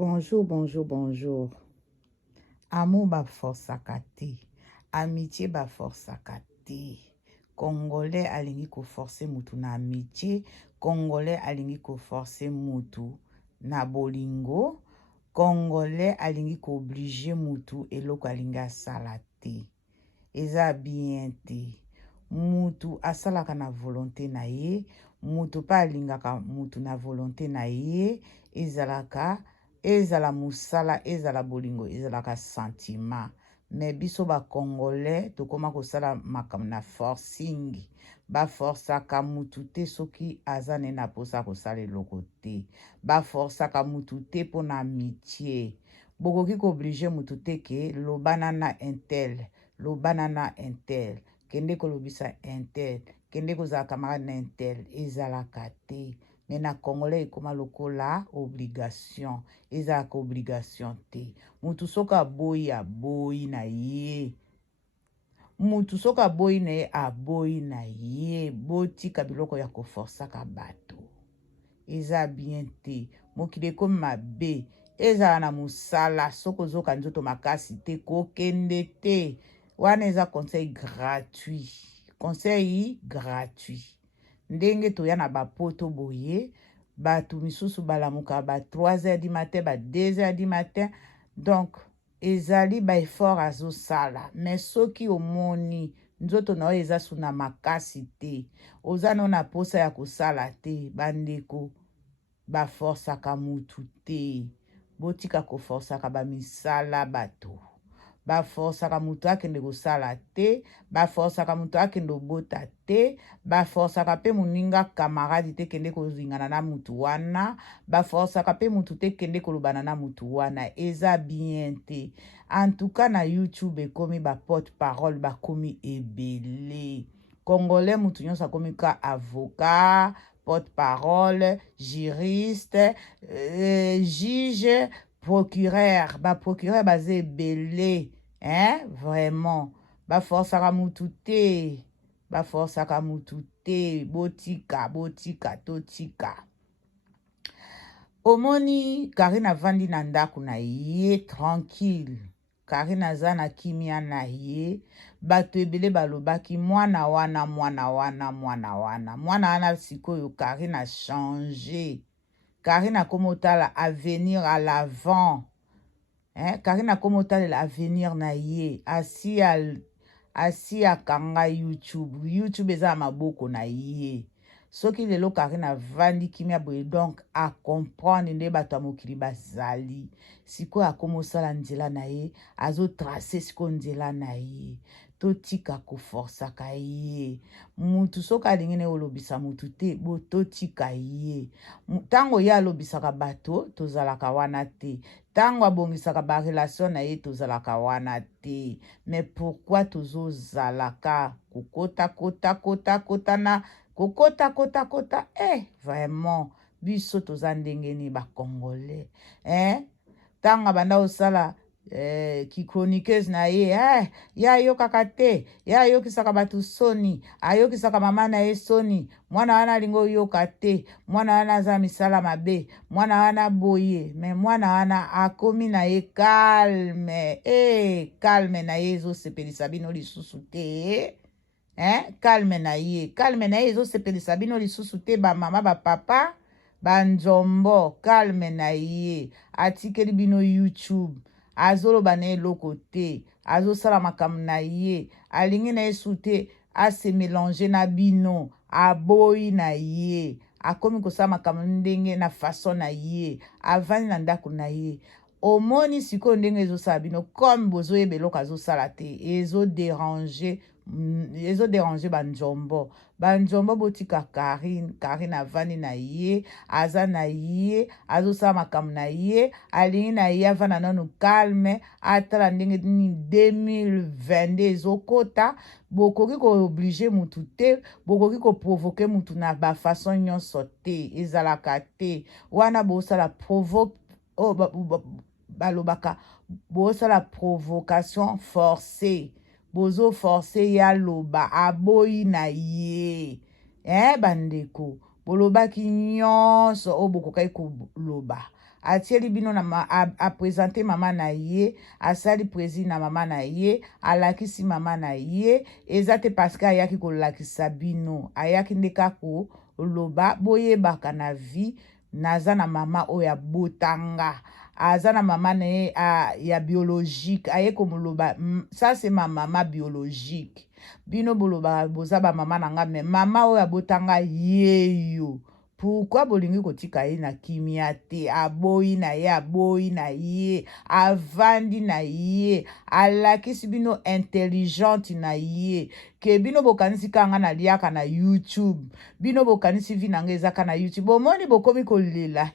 Bonjour, bonjour, bonjour. Amour ba force te. Amitié ba force te. Congolais alingi ko forcer mutu na amitié. Congolais alingi ko forcer mutu na bolingo. Congolais alingi ko obliger mutu eloko alinga sala te. Eza bien te. Mutu asalaka na volonté na ye. Mutu pa alingaka mutu na volonté na ye. Ezala musala, ezala bolingo, ezalaka sentiment. Mais biso ba congolais tokoma kosala makambo na forcing. Ba forçaka mutu te soki azane na posa kosala eloko te. Ba forçaka mutu te pona amitié. Bokoki ko oblige mutu te ke lobana na intel, lobana na intel, kende kolobisa intel, kende kozala camarade na intel, ezalaka te. Mais na congolais ekoma lokola obligation, ezalaka obligation te. Mutu soka boyi aboyi na ye. Mutu soka boyi na ye aboyi na ye. Botika biloko ya koforsaka bato. Eza bien te. Mokili ekomi mabe. Ezala na musala soko zoka nzoto makasi te kokende te. Wana eza conseil gratuit. Conseil gratuit. Ndenge toya na bapoto boye. Batu misusu balamuka ba 3h du matin, ba 2h du matin. Donc, ezali ba effort azo sala. Mais soki omoni nzoto na eza suna makasi te. Ozano na posa ya kosala te. Bandeko ba forçaka mutu te. Botika ko forçaka ba misala bato. Ba forçaka mutu akende kosala te. Ba forçaka mutu akende bota te. Ba forçaka pe muninga camarade te kende kozingana na mutu wana. Ba forçaka pe mutu te kende kolobana na mutu wana. Eza bien te. En tout cas na YouTube ekomi ba porte-parole ba komi ebele. Congolais mutu nyonso akomi ka avocat, porte-parole, juriste, juge, procureur. Ba procureur baze ebele. Hein? Vraiment. Ba forçaka mutu te. Ba forçaka mutu te. Botika, botika, totika. Omoni Karina vandi na ndaku na ye tranquille. Karina zana kimia na ye. Bato ebele balobaki mwana wana. Mwana wana sikoyo Karina changé. Karina komotala avenir à l'avant. Karina komotala l'avenir na ye. Asi akanga YouTube. YouTube eza maboko na ye. Soki lelo Karina vandi kimia boye donc a comprendre nde bato ya mokili bazali. Siko akomosala nzela na ye. Azo tracer siko nzela na ye. Totika koforsaka ye. Mutu soka alingene olobisa mutu te. Bo totika ye. Tango ya alobisaka bato. Tozalaka wana te. Tango abongisaka ba relation na ye. Tozalaka wana te. Mais pourquoi tozo zalaka kokota na kokota vraiment biso toza ndenge ni ba congolais tanga banda osala ki chroniqueuse na ye ya yokaka te ya yokisaka batu soni ayokisaka mama na ye soni mwana wana lingo yoka te mwana wana aza misala mabe mwana wana boye mais mwana wana akomi na ye calme calme na ye ezosepelisa bino lisusu te calme na ye ezosepelisa bino lisusu te ba mama ba papa ba nzombo calme na ye atikeli bino YouTube azoloba na eloko te azosala makambo na ye alingi na yesu te ase mélanger na bino aboyi na ye akomi kosala makambo ndenge na façon na ye avandi na ndako na ye omoni sikoyo ndenge ezosala bino comme bozoyeba eloko azosala te ezo-déranger banzombo botika Karine avandi na ye aza na ye azosala makambo na ye alingi na ye avanda nanu calme atala ndenge nini 2022 ezokota bokoki ko-oblige mutu te bokoki ko-provoke mutu na bafaçon nyonso te ezalaka te wana bosala balobaka bosala provocation forcée bozo forcé ya loba aboyi na ye bandeko bolobaki nyonso o bokokaki koloba atieli bino na apresente mama na ye asali prési na mama na ye alakisi mama na ye eza te parceke ayaki kolakisa bino ayaki nde kaka koloba boyebaka na vie naza na mama oyo abotanga aza na mama na ye ya biologique aye komoloba ça c'est ma mama biologique bino boloba boza ba mama na nga me mama oyo abotanga yeyo pourquoi bolingi kotika ye na kimia te aboyi na ye avandi na ye alakisi bino intelligente na ye ke bino bokanisi kanga na liaka na YouTube bino bokanisi vi nanga ezaka na YouTube bomoni bokomi kolela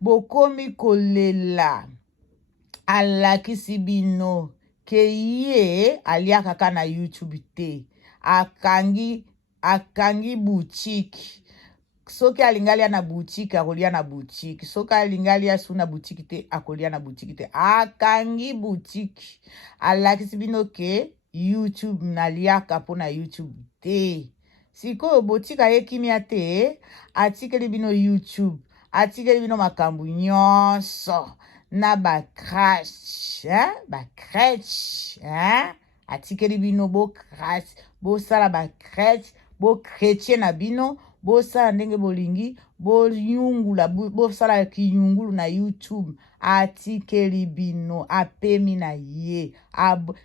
bokomi kolela alakisi bino ke ye aliaka ka na YouTube te akangi boutique soki alingali ya na boutique akolia na boutique soki alingali ya su na boutique te akolia na boutique te akangi boutique alakisi bino ke YouTube naliaka mpo na YouTube te sikoyo botika ye kimia te atikeli bino YouTube atikeli bino makambo nyonso na bacrash atikeli bino bocrash bosala bacrash bocretien na bino bosala ndenge bolingi boyungula bosala kiyungulu na YouTube atikeli bino apemi na ye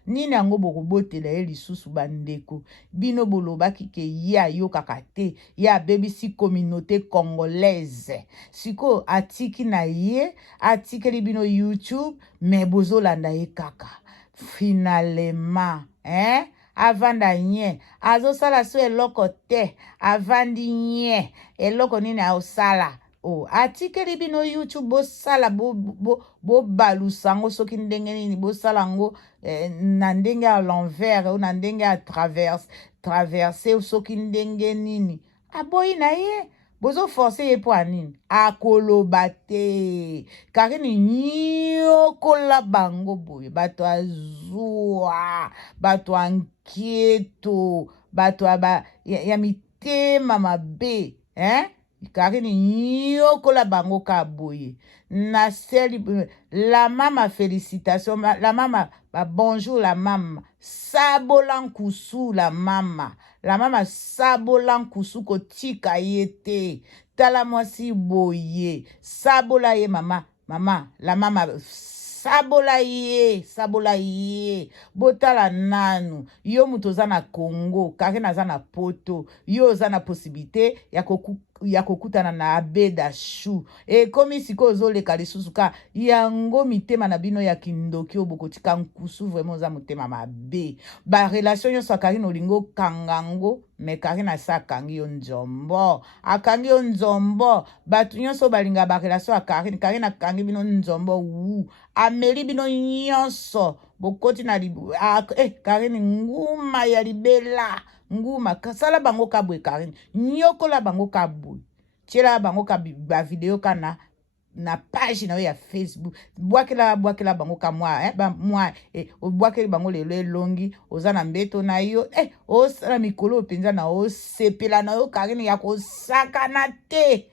nini yango bokobotela ye lisusu bandeko bino bolobaki ke ye ayokaka te ye abebisi communauté congolaise siko atiki na ye atikeli bino YouTube me bozolanda ye kaka finalement avanda nye azosala so eloko te avandi nye eloko nini aosala atikeli bino YouTube bosala bobalusa ngo soki ndenge nini bosala ngo na ndenge ya l'envers o na ndenge ya traverse soki ndenge nini aboyi na ye bozo force ye po anini akoloba te karini nyokola bango boye bato azwa bato ankieto bato ya mitema mabe karini nyokola bango ka boye na seli la mama félicitation la mama bonjour la mama sabola nkusu la mama sabola nkusu kotika ye te tala mwasi boye sabola ye mama la mama sabola ye botala nanu yo mutu oza na Congo kake naza na poto yo oza na possibilité ya kokutana na abeda shu komi siko ozoleka lisusu ka yango mitema na bino ya kindoki obokotika nkusu vraiment oza motema mabe barelation nyonso akari olingo kangango me kari na sa akangi yo nzombo bato nyonso balinga barelation akari na kangi bino nzombo ameli bino nyonso bokoti na Karine nguma ya libela nguma kasala bango kabwe Karine nyokola bango kabwe tiela bango ka ba video kana na page na ya Facebook bwakela bango ka moi obwakeli bango lelo elongi oza na mbeto na yo osala mikolo penza na osepela na yo Karine ya kosaka na te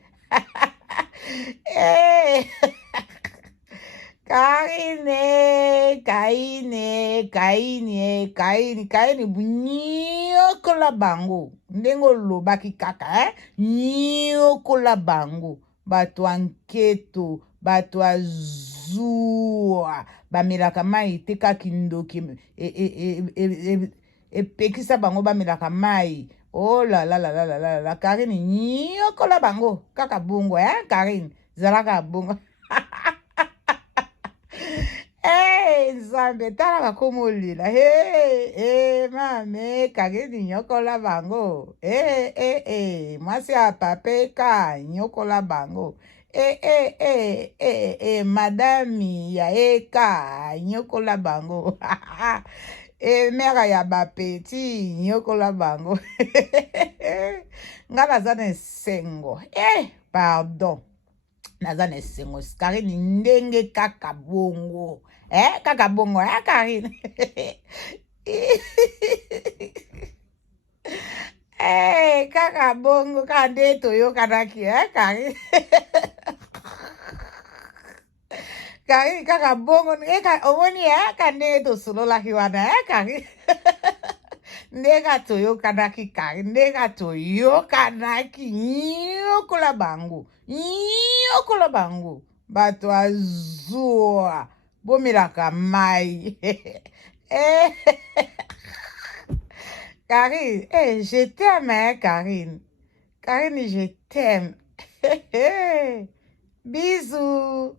Kaini bunyokola bango ndengo lobaki kaka nyokola bango bato anketo bato azua bamelaka mai te kaka ndoki epekisa bango bamelaka mai la Karine nyokola bango kaka bongo Karine zalaka bongo Nzambe tala bakomolila mame Karine nyokola bango mwasi ya papeka nyokola bango madami ya eka nyokola bango mère ya bapeti nyokola bango nga naza na esengo pardon naza na esengo Karine ndenge kaka bongo kaka bongo Karine kaka kaka bongo kande toyokanaki Karine. Karine kaka bongo omoni kande tosololaki wana Karine. Ndeka toyokanaki Karine, ndeka toyokanaki nyokola bango bato azwa bomelaka mai. Karine, je t'aime, Karine. Karine, je t'aime. Bisous.